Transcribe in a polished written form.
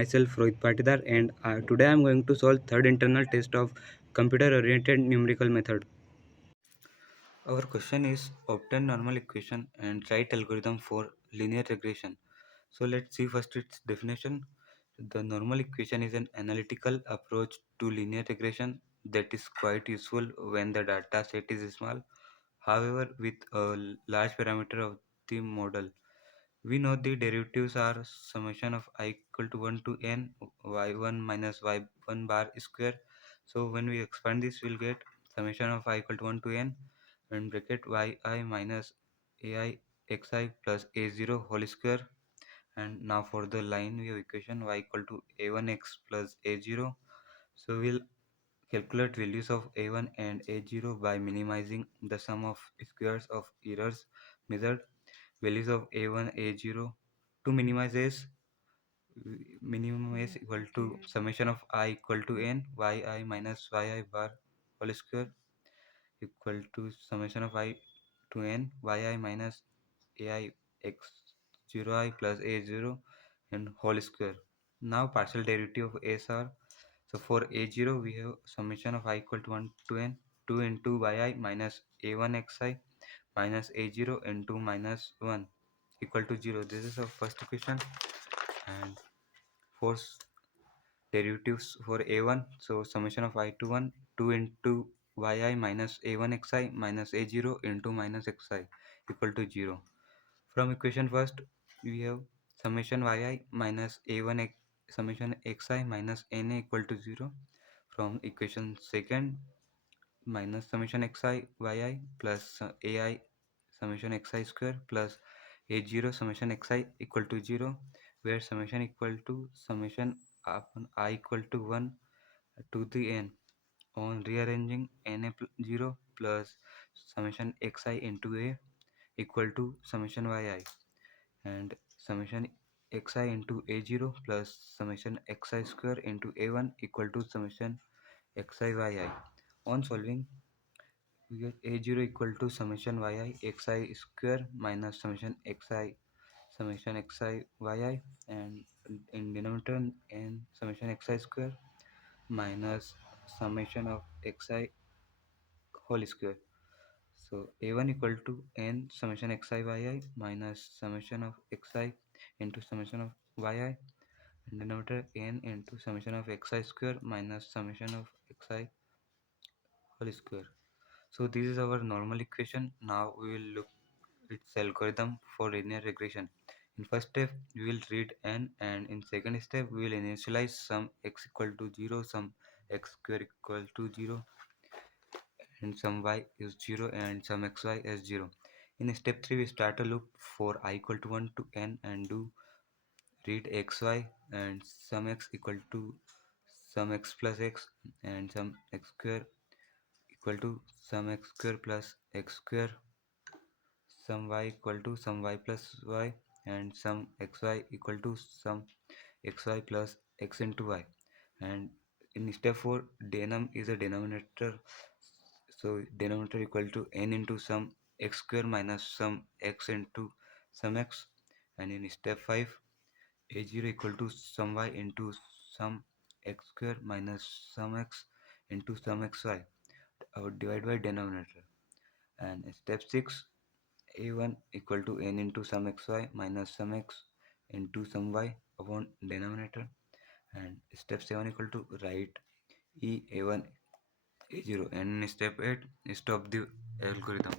myself Rohit Patidar, and today I am going to solve third internal test of computer-oriented numerical method. Our question is obtain normal equation and write algorithm for linear regression. So let's see first its definition. The normal equation is an analytical approach to linear regression that is quite useful when the data set is small. However, with a large parameter of the model, we know the derivatives are summation of I equal to 1 to n y1 minus y1 bar square. So when we expand this, we'll get summation of I equal to 1 to n and bracket yi minus ai xi plus a0 whole square. And now for the line we have equation y equal to a1x plus a0. So we'll calculate values of a1 and a0 by minimizing the sum of squares of errors measured. Values of a1 a0 to minimize s, minimum is equal to summation of I equal to n yi minus yi bar whole square equal to summation of I to n yi minus ai x 0 I plus a0 and whole square. Now partial derivative of s are, so for a0 we have summation of I equal to 1 to n 2 into yi minus a1 xi minus a0 into minus 1 equal to 0. This is our first equation. And for derivatives for a1, so summation of I to 1 2 into yi minus a1 xi minus a0 into minus xi equal to 0. From equation first we have summation yi minus a1 summation xi minus na equal to 0. From equation second, minus summation xi yi plus ai summation xi square plus a0 summation xi equal to 0, where summation equal to summation upon I equal to 1 to the n. On rearranging na 0 plus summation xi into a equal to summation yi and summation xi into a0 plus summation xi square into a1 equal to summation xi yi. On solving, we get a0 equal to summation yi xi square minus summation xi yi, and in denominator n summation xi square minus summation of xi whole square. So a1 equal to n summation xi yi minus summation of xi into summation of yi, and denominator n into summation of xi square minus summation of xi whole square. So this is our normal equation. Now we will look its algorithm for linear regression. In first step we will read n, and in second step we will initialize some x equal to 0, some x square equal to 0, and some y is 0 and some xy is 0. In step 3 we start a loop for I equal to 1 to n and do read xy and some x equal to some x plus x and some x square equal to some x square plus x square, some y equal to some y plus y, and some xy equal to some xy plus x into y. And in step 4 denom is a denominator, so denominator equal to n into some x square minus some x into some x. And in step 5 a0 equal to some y into some x square minus some x into some xy, divide by denominator. And step 6 a1 equal to n into some xy minus some x into some y upon denominator. And step 7 equal to write e a1 a0. And in step 8 stop the algorithm.